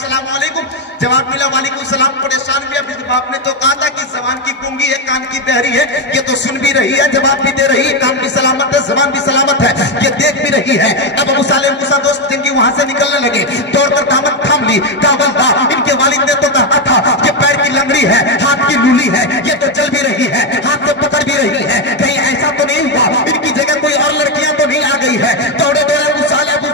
अस्सलाम वालेकुम। जवाब मिला वालेकुम सलाम। परेशान भी अभी बाप ने तो कहा था कि जबान की गूंगी है, कान की बहरी है, ये तो सुन भी रही है, जवाब भी दे रही है, कान भी सलामत है, जबान भी सलामत है, ये देख भी रही है। अब अबू सालेह मूसा दोस्त जिनकी वहां से निकलने लगे, दौड़कर दामन थाम ली। काबल था, इनके वालिद ने तो कहा था कि पैर की लंगड़ी है, हाथ की लूली है, ये तो चल भी रही है, हाथ से पकड़ भी रही है, कहीं ऐसा तो नहीं हुआ इनकी जगह कोई और लड़कियां तो नहीं आ गई है। दौड़े दौड़े अबू सालेह अब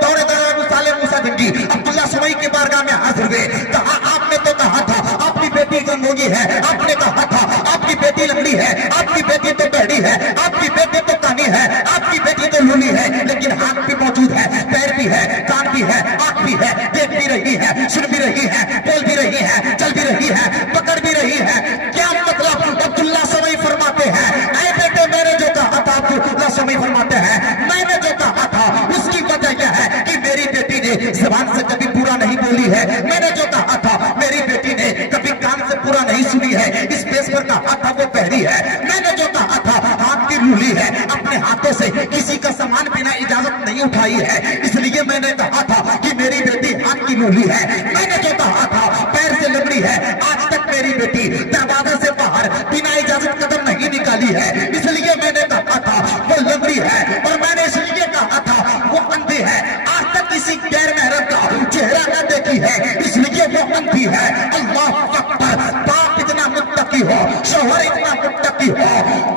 दौड़े दौड़े अबू सालेह मूसा जंगी अब्दुल्ला सुमई के बारगाह में हाजिर हुए। कहा आपने तो कहा था आपकी बेटी गंगोगी है, आपने कहा था आपकी बेटी लंगड़ी है, आपकी बेटी तो बहरी है, आपकी बेटी तो कानी है, आपकी बेटी तो लूली है, लेकिन हाथ भी मौजूद है, पैर भी है, कान भी है, आंख भी है, देख भी रही है, सुन भी रही है, बोल भी रही है, चल भी रही है, पकड़ भी रही है। क्या मतलब? अब्दुल्ला सुमई फरमाते हैं, ऐ बेटे मैंने जो कहा था, अब्दुल्ला सुमई फरमाते हैं मैंने जो कहा था उसकी वजह यह है कि मेरी बेटी ने जबान से कभी पूरा नहीं बोली है, मैंने जो कहा था मेरी बेटी ने कभी कान से पूरा नहीं सुनी है, इस बेस पर कहा था वो बहरी है, मैंने जो कहा था हाथ की लूली है, अपने हाथों से किसी का सामान बिना इजाजत नहीं उठाई है, इसलिए मैंने कहा था कि मेरी बेटी हाथ की लूली है, मैंने जो कहा था पैर से लंगड़ी है, आज तक मेरी बेटी दरवाजे से बाहर बिना इजाजत कदम नहीं निकाली है, इसलिए मैंने कहा था वो लंगड़ी है, और मैंने इसलिए कहा था वो अंधी है, आज तक किसी गैर महरम का चेहरा न देखी है, इसलिए वो अंधी है। अल्लाह अकबर। बाप इतना मुत्तकी हो, शोहर इतना मुत्तकी हो,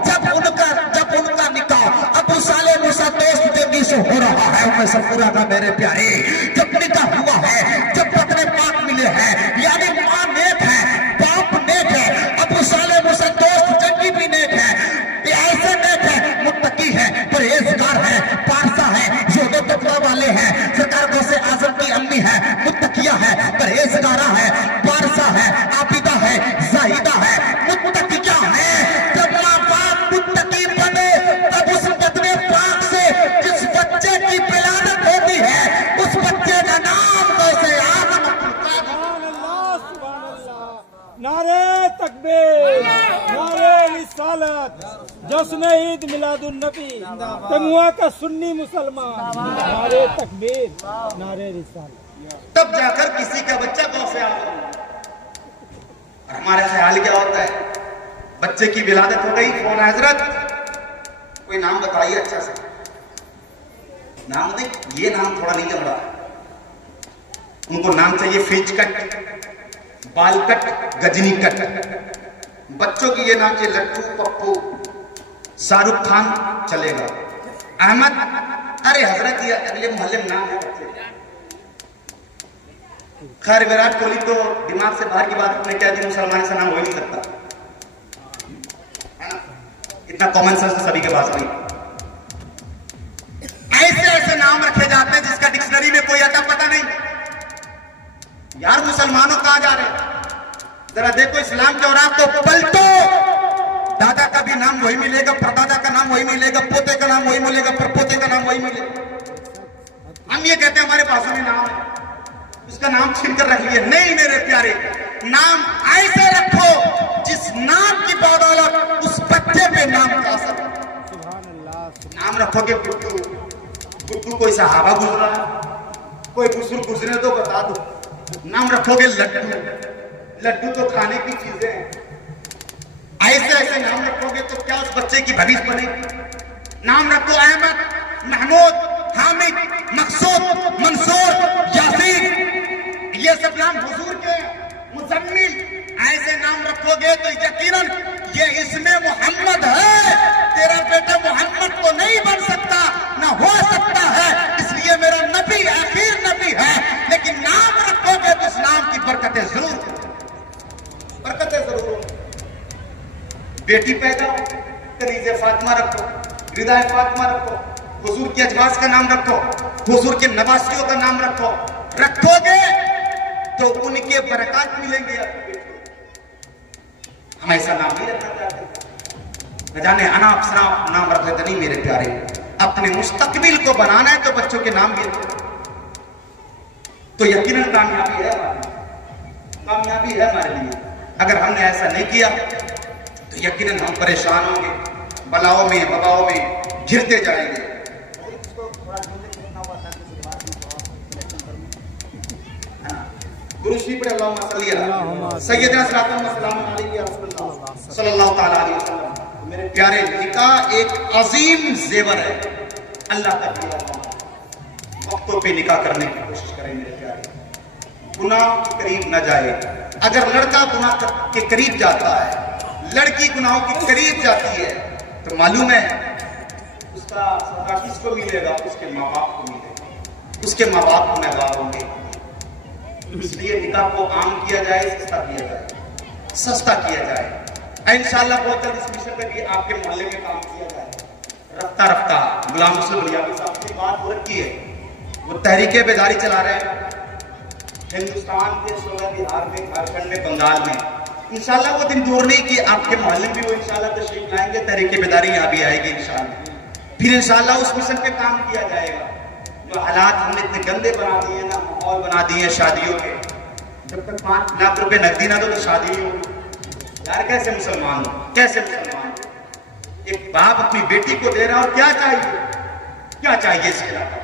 जब उनका निकाह अबू सालेह मूसा दोस्त जंगी से हो रहा है, उनमें सब पूरा था मेरे प्यारे, जब निकाह हुआ है, जब पत्रे पाक मिले हैं, यानी मां नेक है, बाप नेक है, अबू सालेह मूसा दोस्त जंगी भी नेक है, ऐसे नेक है, मुत्तकी है, परहेजगार है, पारसा है, जोड़े तकवा वाले हैं, सरकार गौसे आजम की अम्मी है, मुत्तकिया है, परहेजगारा है, पारसा है, आबिदा है, जाहिदा है, मुत्तकिया है। जब माँ बाप मुत्तकी बने तब उस बदने पाक से जिस बच्चे की विलादत होती है उस बच्चे का नाम गौसे आजम। नारे तकबीर, नारे रिसालत, जश्न ईद मिलादुन नबी, तमुआ का सुन्नी मुसलमान, नारे तकबीर, नारे रिसालत। तब जाकर किसी का बच्चा गौसे आजम। और हमारा ख्याल क्या होता है, बच्चे की विलादत हो गई, कौन हजरत कोई नाम बताइए अच्छा से, नाम नहीं, ये नाम थोड़ा नहीं लग रहा, उनको नाम चाहिए फ्रिज कट, बाल कट, गजनी कट। बच्चों की ये नाम चाहिए लट्टू, पप्पू, शाहरुख खान चलेगा, अहमद, अरे हजरत ये अगले मोहल्ले में नाम है बच्चे। खैर विराट कोहली तो दिमाग से बाहर की बात, अपने क्या दी मुसलमान से नाम हो ही नहीं सकता, है ना, इतना कॉमन सेंस सभी के पास नहीं। ऐसे ऐसे नाम रखे जाते हैं जिसका डिक्शनरी में कोई अता पता नहीं। यार मुसलमानों कहां जा रहे हैं, जरा देखो इस्लाम के और आपको पलटो, दादा का भी नाम वही मिलेगा, परदादा का नाम वही मिलेगा, पोते का नाम वही मिलेगा, परपोते का नाम वही मिलेगा। हम ये कहते हैं हमारे पास में नाम है, उसका नाम छीन कर रख लिए, नहीं मेरे प्यारे, नाम ऐसे रखो जिस नाम की बदौलत उस बच्चे पे नाम का असर। नाम रखोगे गुड्डू, गुड्डू कोई सहाबा गुजरा, कोई बुजुर्ग गुजरे तो बता दो। नाम रखोगे लड्डू, लड्डू तो खाने की चीजें हैं, ऐसे ऐसे नाम रखोगे तो क्या उस बच्चे की भविष्य बनेगी। नाम रखो अहमद, महमूद, हामिद, मकसूद, मंसूर, यासीन, ये सब नाम हुजूर के, मुजम्मिल, ऐसे नाम रखोगे तो यकीनन ये इसमें मोहम्मद है, तेरा बेटा मोहम्मद तो नहीं बन सकता, ना हो सकता है, इसलिए मेरा नबी आखिर नबी है, लेकिन नाम रखोगे तो इस नाम की बरकतें जरूर, बरकतें जरूर। बेटी पैदा हो, कनीज़े फातिमा रखो, रिदाए फातिमा रखो, हुजूर के अजवाज का नाम रखो, हुजूर के नवासियों का नाम रखो, रखोगे तो उनके बरकत मिलेंगे आपको। हम ऐसा नाम नहीं रखना चाहते, न जाने अनाप शराब नाम रख लेते, नहीं मेरे प्यारे, अपने मुस्तकबिल को बनाना है तो बच्चों के नाम भी तो यकीनन कामयाबी है, कामयाबी है हमारे लिए। अगर हमने ऐसा नहीं किया तो यकीनन हम परेशान होंगे, बलाओं में वबाओं में घिरते जाएंगे। गुरु श्री पढ़े अल्लाहुम्मा सल्ली अला सय्यदना सल्लल्लाहु तआला अलैहि वसल्लम। मेरे प्यारे, निकाह एक अजीम जेवर है अल्लाह का दिया हुआ। वक्तों पे निकाह करने की कोशिश करें मेरे प्यारे, गुनाह के करीब न जाए। अगर लड़का गुनाह के करीब जाता है, लड़की गुनाहों के करीब जाती है, तो मालूम है उसका सजा किसको मिलेगा? उसके माँ बाप को मिलेगा, उसके माँ बाप गुनहगार होंगे। इसलिए निकाह को आम किया जाए, सस्ता किया जाए, सस्ता किया जाए। इंशाअल्लाह बहुत जल्द इस मिशन पे भी आपके मोहल्ले में काम किया जाए। रफ्ता रफ्ता गुलाम मुस्लिम बलियावी साहब से बात हो रखी है, वो तहरीके बेदारी चला रहे हैं हिंदुस्तान के सूबे बिहार में, झारखंड में, बंगाल में। इंशाअल्लाह वो दिन दूर नहीं कि आपके मोहल्ले में भी वो इंशाअल्लाह तशरीफ लाएंगे, तहरीके बेदारी यहाँ भी आएगी इंशाअल्लाह। फिर इंशाअल्लाह उस मिशन पे काम किया जाएगा। जो हालात हमने इतने गंदे बना दिए ना, माहौल बना दिए शादियों के, जब तक 5 लाख रुपए नकदी ना दो तो शादी नहीं होगी। यार कैसे मुसलमान हो, कैसे मुसलमान हो? एक बाप अपनी बेटी को दे रहा है और क्या चाहिए, क्या चाहिए इसके अलावा?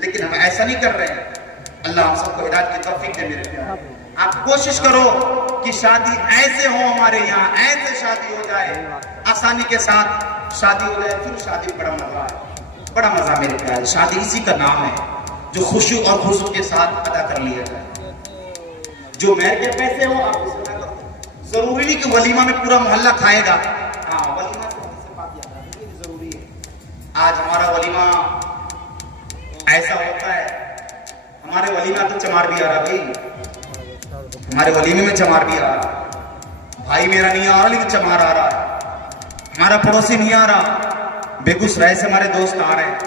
लेकिन हम ऐसा नहीं कर रहे हैं। अल्लाह हम सबको हिदायत की तौफीक दे मेरे प्यारे। आप कोशिश करो कि शादी ऐसे हो, हमारे यहाँ ऐसे शादी हो जाए, आसानी के साथ शादी हो जाए, फिर शादी बड़ा मजा है, बड़ा मजा मेरे प्यारे। शादी इसी का नाम है जो खुशू और खुशू के साथ अदा कर लिया जाए। जो मेहर के पैसे हो आप उसे अदा करो। जरूरी नहीं कि वलीमा में पूरा मोहल्ला खाएगा। हाँ, वलीमा से बात याद आ रही है, जरूरी है। आज हमारा वलीमा ऐसा होता है, हमारे वलीमा तो चमार भी आ रहा भाई, हमारे वलीमे में चमार भी आ रहा। भाई मेरा नहीं आ रहा लेकिन चमार आ रहा, हमारा पड़ोसी नहीं आ रहा, बेगूसराय से हमारे दोस्त आ रहे हैं,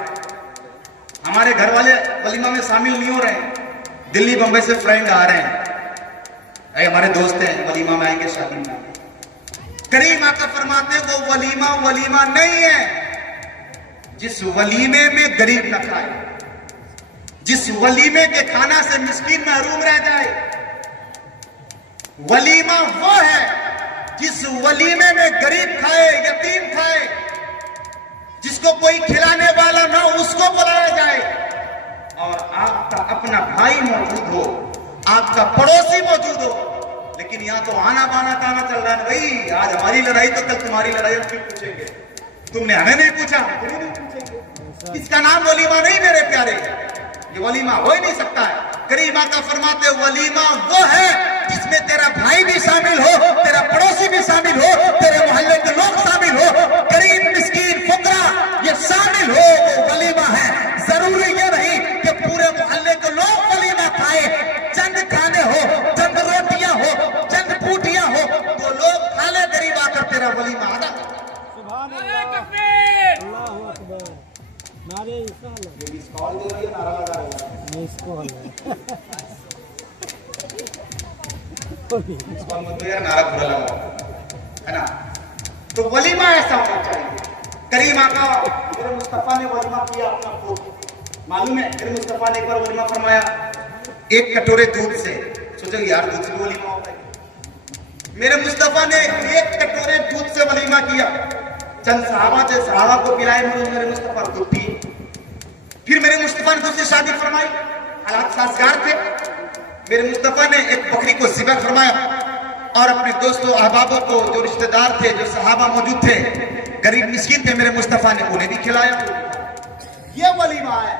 हमारे घर वाले वलीमा में शामिल नहीं हो रहे हैं, दिल्ली बंबई से फ्रेंड आ रहे हैं, हमारे दोस्त हैं, वलीमा में आएंगे, शादी में आएंगे। करीम आका फरमाते वो वलीमा वलीमा नहीं है जिस वलीमे में गरीब न खाए, जिस वलीमे के खाना से मिस्कीन महरूम रह जाए। वलीमा वो है जिस वलीमे में गरीब खाए, यतीम खाए, जिसको कोई खिलाने वाला ना उसको बुलाया जाए, और आपका अपना भाई मौजूद हो, आपका पड़ोसी मौजूद हो। लेकिन यहाँ तो आना बाना ताना चल रहा है भाई, आज हमारी लड़ाई तो कल तुम्हारी लड़ाई, हम क्यों पूछेंगे? तुमने हमें नहीं पूछा, तुम्हें नहीं पूछेंगे। इसका नाम वलीमा नहीं मेरे प्यारे, ये वलीमा हो ही नहीं सकता है। करीम आका फरमाते वलीमा वो है जिसमें तेरा भाई भी शामिल हो, तेरा पड़ोसी भी शामिल हो, तेरे मोहल्ले के लोग शामिल हो, गरीब मिस्कीन फुकरा ये शामिल हो, वो वलीमा है। जरूरी ये नहीं कि पूरे मोहल्ले के लोग वलीमा खाए, चंद खाने हो, चंद रोटियां हो, चंद पूटियां हो, तो लोग खा ले, गरीब आकर तेरा वलीमा अदा। सुभान अल्लाह, अल्लाहू अकबर। नारे कॉल दे रही है, नारा लगा रही है, नारा पूरा लगा है ना। तो वलीमा ऐसा होना चाहिए। करीम आका मेरे मुस्तफा ने वलीमा किया अपना खुद, मालूम है? मेरे मुस्तफा ने एक बार वलीमा फरमाया एक कटोरे दूध से। सोचो यार, दूध से वलीमा होता है। मेरे मुस्तफा ने एक कटोरे दूध से वलीमा किया। चंद सहाबा थे, सहाबा को पिलाए मेरे मुस्तफा, दूध पिए। फिर मेरे मुस्तफा ने दूसरी शादी फरमाई, हालात साजगार थे। मेरे मुस्तफा ने एक बकरी को ज़िबह फरमाया और अपने दोस्तों अहबाबों को, जो रिश्तेदार थे, जो सहाबा मौजूद थे, गरीब मिस्कीन थे, मेरे मुस्तफा ने उन्हें भी खिलाया। ये वलीमा है,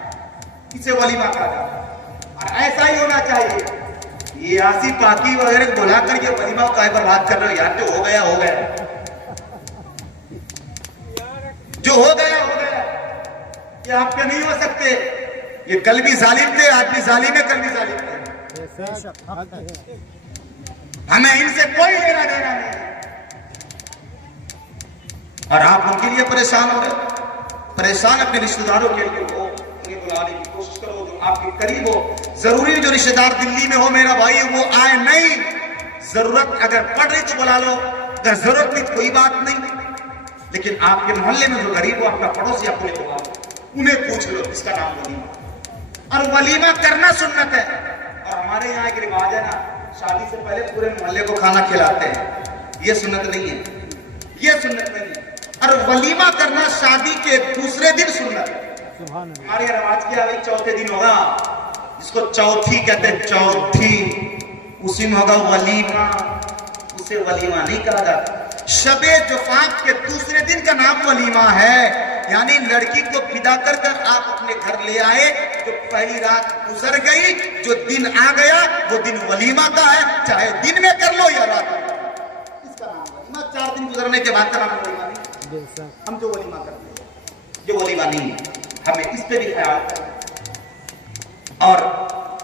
इसे वलीमा कहा जाता है। और ऐसा ही होना चाहिए। ये आसी पाकी वगैरह बुलाकर ये वलीमा का बर्बाद कर रहे हो यार। जो हो गया हो गया, जो हो गया हो गया, ये आपके नहीं हो सकते। ये कल भी जालिम थे, आज भी जालिम है, कल भी जालिम थे। हमें इनसे कोई लेना देना नहीं है। और आप उनके लिए परेशान हो गए, परेशान अपने रिश्तेदारों के लिए हो, उन्हें बुलाने की कोशिश करो जो आपके करीब हो। जरूरी जो रिश्तेदार दिल्ली में हो मेरा भाई, वो आए नहीं। जरूरत अगर पड़ रही तो बुला लो, अगर जरूरत नहीं तो कोई बात नहीं। लेकिन आपके मोहल्ले में जो गरीब हो, आपका पड़ोसी, आप उन्हें बुला लो, उन्हें पूछ लो, इसका नाम वलीमा। और वलीमा करना सुन्नत है। और हमारे यहाँ एक रिवाज है ना, शादी से पहले पूरे मोहल्ले को खाना खिलाते हैं। ये सुन्नत नहीं है, ये सुन्नत नहीं है। और वलीमा करना शादी के दूसरे दिन सुन्नत है। हमारे यहाँ रिवाज क्या है, चौथे दिन होगा, जिसको चौथी कहते हैं, चौथी। उसी में होगा वलीमा, उसे वलीमा नहीं कहा जाता। शबे जुफाफ के दूसरे दिन का नाम वलीमा है, यानी लड़की को विदा कर कर आप अपने घर ले आए, जो पहली रात गुजर गई, जो दिन आ गया वो दिन वलीमा का है, चाहे दिन में कर लो या रात में, इसका नाम वलीमा। 4 दिन गुजरने के बाद का नाम वलीमा नहीं। हम जो वलीमा करते हैं जो वलीमा नहीं है, हमें इस पे भी ख्याल करना। और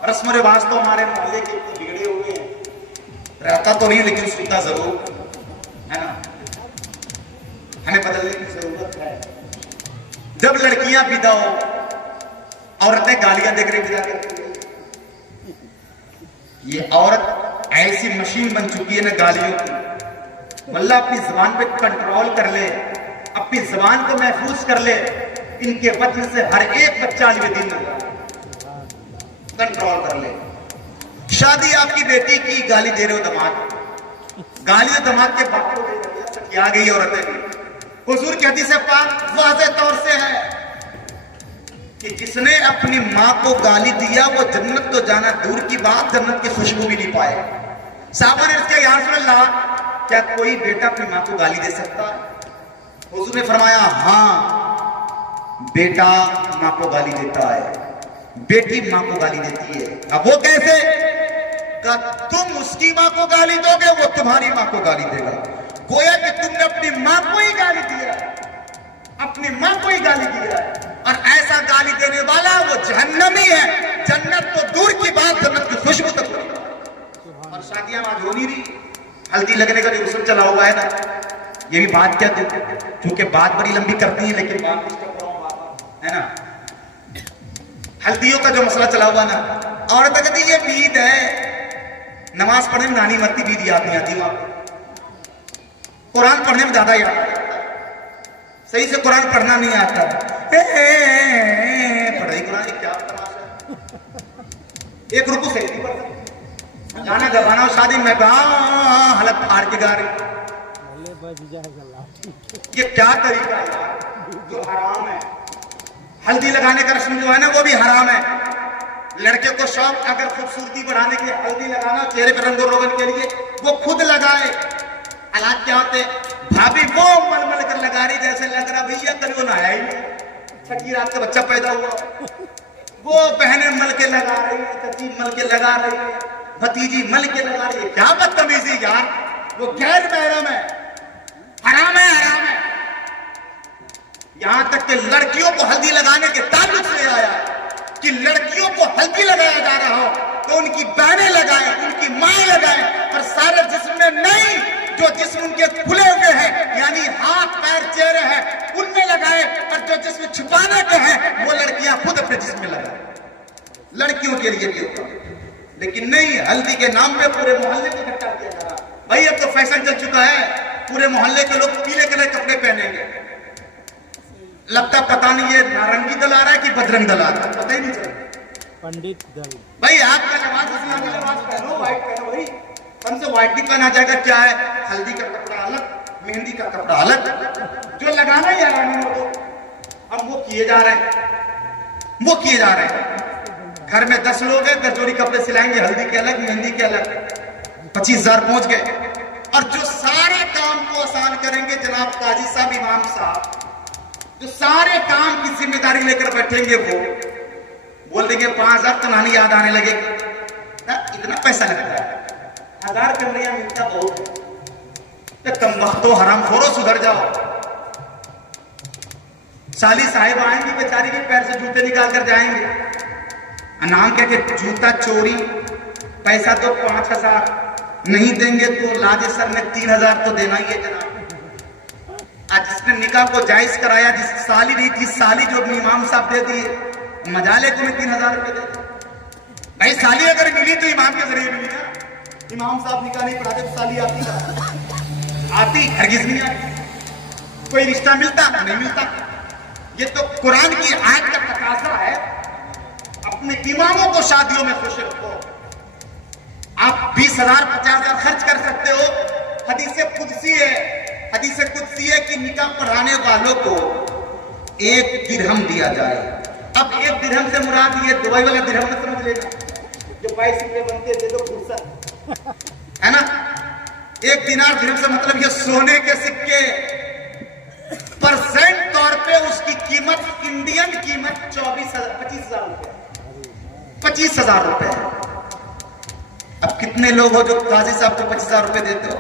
रस्म रिवाज तो हमारे मोहल्ले के बिगड़े हुए हैं, रहता तो नहीं लेकिन सुनता जरूर है ना, हमें बदलने की जरूरत है। जब लड़कियां विदा हो, औरतें गालियां देकर विदा करती है। ये औरत ऐसी मशीन बन चुकी है ना गालियों की, वल्लाह अपनी जुबान पे कंट्रोल कर ले, अपनी जुबान को महफूज कर ले, इनके वजह से हर एक बच्चा दिन कंट्रोल कर ले। शादी आपकी बेटी की, गाली दे रहे हो दमाद, गाली तो दमाद के बाप को दे रहे हो, आ गई औरतें भी। हुजूर की हदीस पाक वाज़ेह तौर से है कि जिसने अपनी मां को गाली दिया वो जन्नत तो जाना दूर की बात, जन्नत की खुशबू भी नहीं पाए। साहबा ने उसके या रसूल अल्लाह, क्या कोई बेटा अपनी मां को गाली दे सकता है? हुजूर ने फरमाया हाँ, बेटा मां को गाली देता है, बेटी मां को गाली देती है। अब वो कैसे? तुम उसकी मां को गाली दोगे, वो तुम्हारी मां को गाली देगा। गोया कि तुमने अपनी मां को ही गाली दिया, अपनी मां को ही गाली दिया, और ऐसा गाली देने वाला वो जहन्नमी है, जन्नत तो दूर की बात, जन्नत की खुशबू तक नहीं। और शादियां आज हो नहीं रही, हल्दी लगने का जो रस्म चला हुआ है ना, ये भी बात क्या थी, क्योंकि बात बड़ी लंबी करती है लेकिन बात है ना। हल्दियों का जो मसला चला हुआ ना, औरत कहती ये बीद है, नमाज पढ़ने में नानी मरती बीद याद नहीं आती, वहां कुरान पढ़ने में ज्यादा याद आता, सही से कुरान पढ़ना नहीं आता, पढ़ाई कुरान क्या तमाशा, एक रुकू सही नहीं पढ़ता, गाना गवाना और शादी में हालत फाड़ के गा रही, ये क्या तरीका है जो हराम है। हल्दी लगाने का रस्म जो है ना वो भी हराम है। लड़के को शौक अगर खूबसूरती बढ़ाने के लिए हल्दी लगाना, चेहरे पर रंगो रोगन के लिए, वो खुद लगाए। हालात क्या होते, भाभी वो मल मल कर लगा रही जैसे लग रहा भैया कल वो नहाया ही नहीं, छठी रात का बच्चा पैदा हुआ, वो बहनें मल के लगा रही है, चाची मल के लगा रही है, भतीजी मल के लगा रही है, क्या बदतमीजी यार, वो गैर महरम है, हराम है, हराम है। यहां तक कि लड़कियों को हल्दी लगाने के ताल्लुक से आया कि लड़कियों को हल्दी लगाया जा रहा हो तो उनकी बहनें लगाए, उनकी मां लगाए, और सारे जिस्म में नहीं, जो जिस्म उनके खुले हुए हैं यानी हाथ पैर चेहरे हैं उनमें लगाए, और जो जिस्म छुपाने के हैं वो लड़कियां खुद अपने जिस्म में लगाए। लड़कियों के लिए भी होता, लेकिन नहीं, हल्दी के नाम पे पूरे मोहल्ले को इकट्ठा किया जा रहा। भाई अब तो फैशन चल चुका है, पूरे मोहल्ले के लोग पीले कलर कपड़े पहनेंगे, लगता पता नहीं ये नारंगी दल आ रहा है कि बजरंग दल आ रहा है, पता ही नहीं चलता। पंडित दल भाई आपका लिबास इस्लामी लिबास पहनो, व्हाइट पहनो, भाई हमसे व्हाइट भी पहना जाएगा, क्या है, हल्दी का कपड़ा अलग, मेहंदी का कपड़ा अलग, जो लगाना ही आराम है हम वो किए जा रहे हैं, वो किए जा रहे हैं। घर में 10 लोग हैं, 10 जोड़ी कपड़े सिलाएंगे, हल्दी के अलग, मेहंदी के अलग, 25,000 पहुंच गए। और जो सारे काम को आसान करेंगे जनाब काजी साहब, इमाम साहब, जो सारे काम की जिम्मेदारी लेकर बैठेंगे, वो बोल देंगे 5,000 तो नानी याद आने लगेगी, इतना पैसा लगता है, 1000 कमरियां मिलता बहुत है, कम वक्तो हराम खोरो सुधर जाओ। साली साहिब आएंगी, बेचारी के पैर से जूते निकाल कर जाएंगे, नाम क्या कि जूता चोरी, पैसा तो 5,000 नहीं देंगे तो लाजे सर ने 3,000 तो देना ही है जनाब। आज जिसने निकाह को जायज कराया, जिस साली नहीं थी, साली जो अपनी इमाम साहब दे दिए, मजाले को 3,000 रुपए दे। भाई साली अगर मिली तो इमाम के जरिए मिली ना, इमाम साहब निकाह नहीं पढ़ाते तो साली आती हरगिज नहीं आती। कोई रिश्ता मिलता नहीं मिलता। ये तो कुरान की आयत का तकाजा है, अपने इमामों को शादियों में खुश रखो। आप 20,000 50,000 खर्च कर सकते हो, हदीस कुदसी है, हदीस कुदसी है कि निकाह पढ़ाने वालों को 1 दिरहम दिया जाए। अब 1 दिरहम से मुराद ये दुबई वाला दिरहम न समझ लेना, जो 22 रुपए बनते दे दो फुर्सत, है ना। 1 दिनार दिरहम से मतलब ये सोने के सिक्के, परसेंट तौर पे उसकी कीमत, इंडियन कीमत 25,000 रुपए, 25,000 रुपए। अब कितने लोग हो जो काजी साहब को 25,000 रुपए देते हो?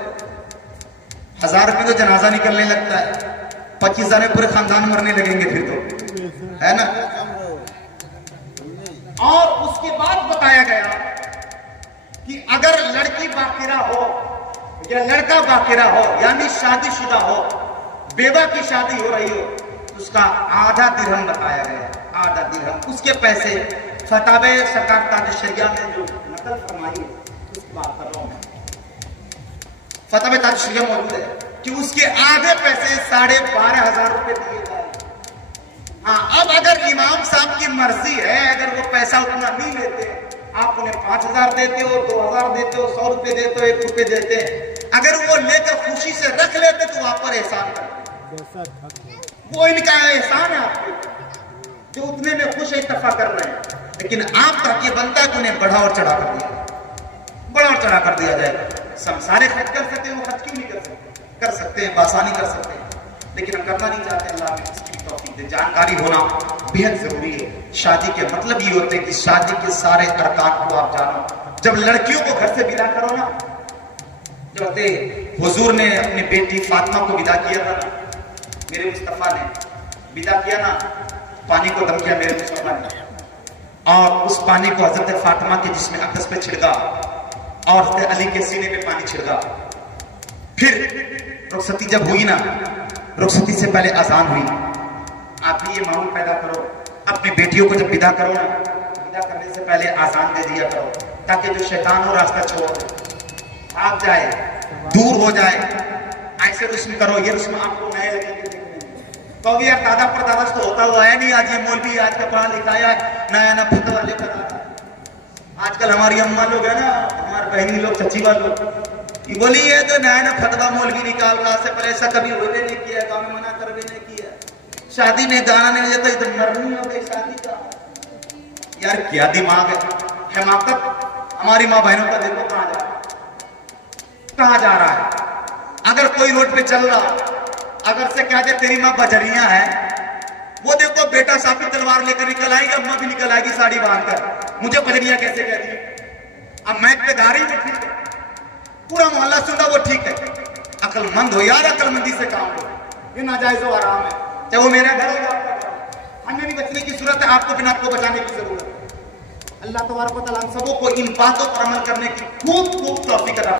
1,000 रुपए तो जनाजा निकलने लगता है, 25,000 में पूरे खानदान मरने लगेंगे फिर तो, है ना। और उसके बाद बताया गया कि अगर लड़की बाकिरा हो या लड़का बाकिरा हो, यानी शादीशुदा हो, बेवा की शादी हो रही हो, तो उसका आधा दिरहम बताया गया, आधा दिरहम। उसके पैसे फतावे सरकार ताज शरिया में जो नकल फरमाई उस बात कर रहा हूं, फतावे ताज शरिया मौजूद है कि उसके आधे पैसे 12,500 रुपए दिए जाए। हाँ, अब अगर इमाम साहब की मर्जी है, अगर वो पैसा उतना नहीं लेते, आप उन्हें 5,000 देते हो, 2,000 देते हो, 100 रुपए देते हो, 1 रुपए देते हैं, अगर वो लेकर खुशी से रख लेते तो आप पर एहसान करते। वो इनका एहसान है आपके, जो उतने में खुश इत्तफा कर रहे हैं। लेकिन आप तक ये बनता है कि उन्हें बढ़ा और चढ़ा कर दिया, बढ़ा और चढ़ा कर दिया जाए। संसारे खर्च कर सकते हैं, वो खर्च क्यों नहीं कर सकते? कर सकते हैं, आसानी कर सकते हैं, लेकिन हम करना नहीं चाहते। अल्लाह ने इसकी तौफीक दे। जानकारी होना बेहद जरूरी है। शादी के मतलब ये होते हैं कि शादी के सारे अरकान को आप जानो। जब लड़कियों को घर से विदा करो ना, जब हुजूर ने अपनी बेटी फातिमा को विदा किया था, मेरे मुस्तफा ने विदा किया ना, पानी को दम किया मेरे मुस्तफा ने, और उस पानी को हजरत फातिमा के जिस्म अक़दस पे छिड़का और हजरत अली के सीने पे पानी छिड़का। फिर रुखसती जब हुई ना, रुखसती से पहले अजान हुई। आप भी ये माहौल पैदा करो, अपनी बेटियों को जब विदा करो ना, विदा करने से पहले आजान दे दिया करो, ताकि जो शैतान हो रास्ता छोड़ भाग जाए, दूर हो जाए। ऐसे रस्म करो, ये रस्म आपको नए लगेंगे। तो यार दादा पर दादा तो होता हुआ है नहीं, आज ये मौलवी आज का पढ़ा लिखा है, नया नया फतवा लेकर आता है। आजकल हमारी अम्मा लोग है ना, हमारे बहनी लोग, चची वाले लोग, ये बोली है तो नया नया फतवा मौलवी निकाल रहा से पहले ऐसा कभी होने नहीं किया, गाँव में मना कर भी नहीं किया, शादी में गाना नहीं देता, इधर मरनी हो गई शादी का। यार क्या दिमाग है, हिमाकत हमारी माँ बहनों का देखो कहाँ जा रहा है। अगर कोई रोड पे चल रहा, अगर से कह दे तेरी माँ बजरिया है, वो देखो बेटा साफी तलवार लेकर निकल आएगी, अम्मा भी निकल आएगी साड़ी बांधकर, मुझे बजरिया कैसे कह दी। अब मैं पे गा रही हूँ, ठीक है, पूरा मोहल्ला सुन रहा, वो ठीक है। अक्लमंद हो यार, अक्लमंदी से काम लो, ये नाजायज हो आराम है, चाहे वो मेरा घर हो या आपका घर। हमें भी बचने की जरूरत है, आपको बिना आपको बचाने की जरूरत है। अल्लाह तबारक व तआला सबों को इन बातों पर अमल करने की खूब खूब तौफीक अता